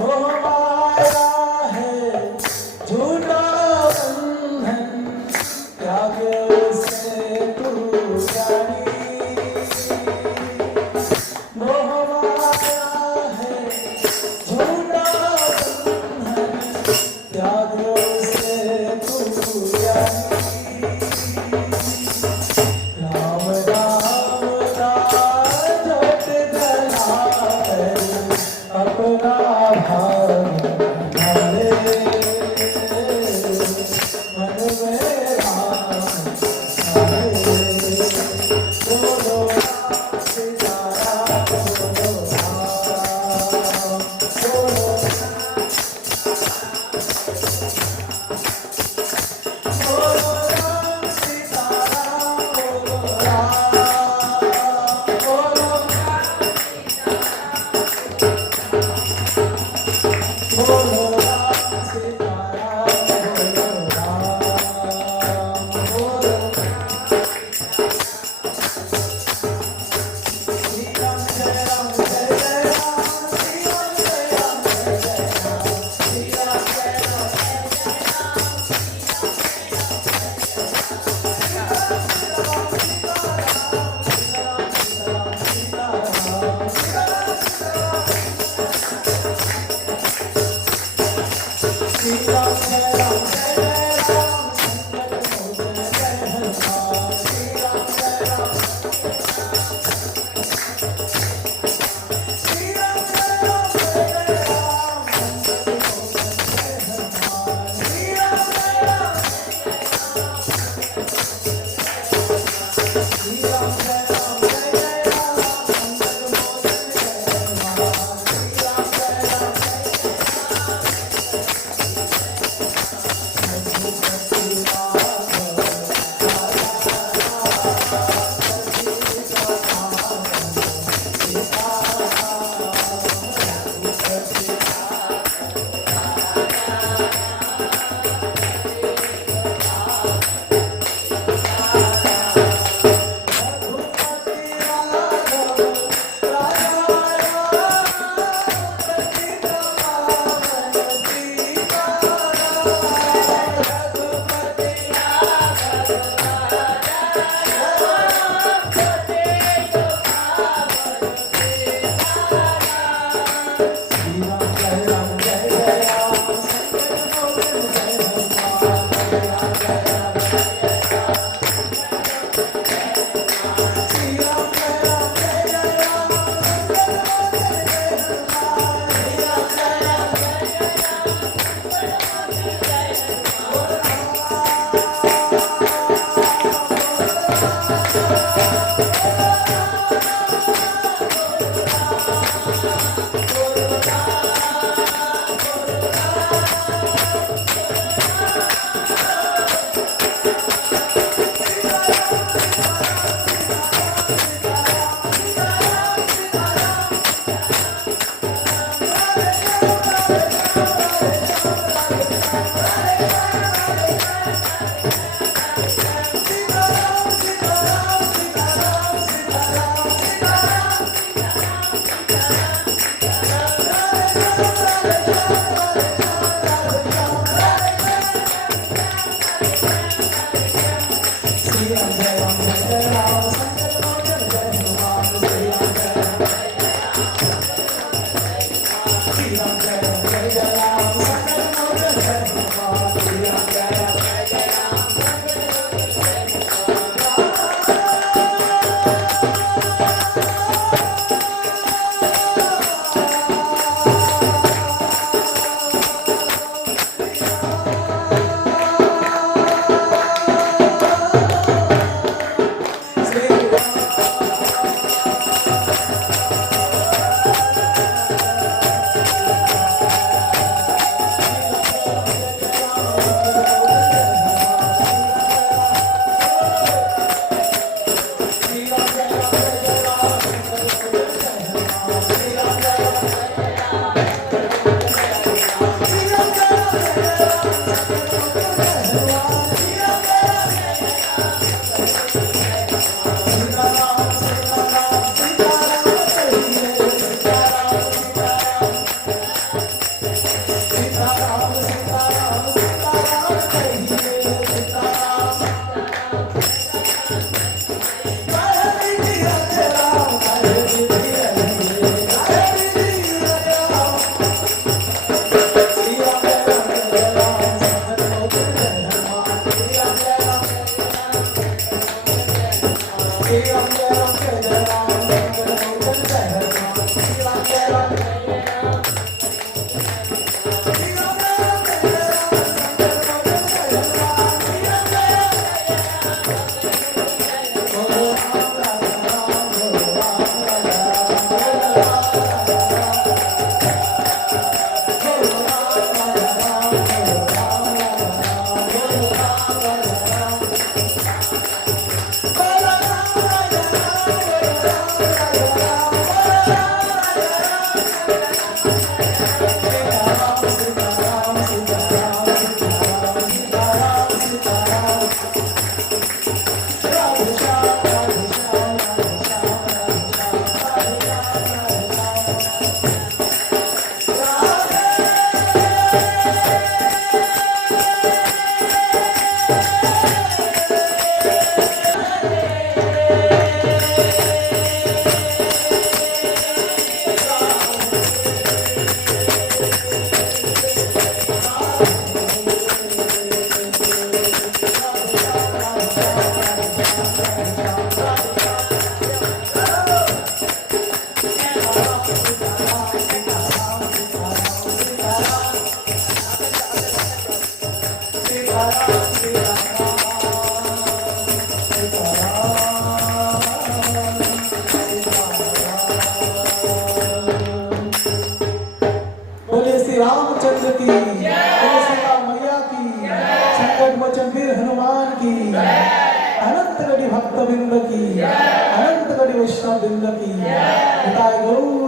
मोह माया है झूठा बंधन, त्याग से तू जानी। मोह माया है झूठा बंधन, त्याग से तू जानी। राम राम का जप जला कर अपना भाव डाले, मन में राम आए। बोलो राम सीताराम, बोलो राम, बोलो बोलो राम सीताराम, बोलो राम, बोलो बोलो राम सीताराम, बोलो राम, बोलो श्री राम जय राम जय जय राम, श्री राम जय राम जय जय राम, श्री राम जय राम श्री राम जय राम जय जय राम, मंगल मोचन जय हनुमान, श्री राम जय राम, श्री राम जय राम जय जय राम, मंगल मोचन जय हनुमान, श्री राम जय राम, श्री राम जय राम जय जय राम, मंगल मोचन जय हनुमान, श्री राम जय राम। बोले श्री रामचंद्र की, बोले सीता मैया की, संकट मोचन वीर हनुमान की, अनंत गढ़ी भक्त बिंद की, अनंत गढ़ी वैष्णव बिंद की, गौर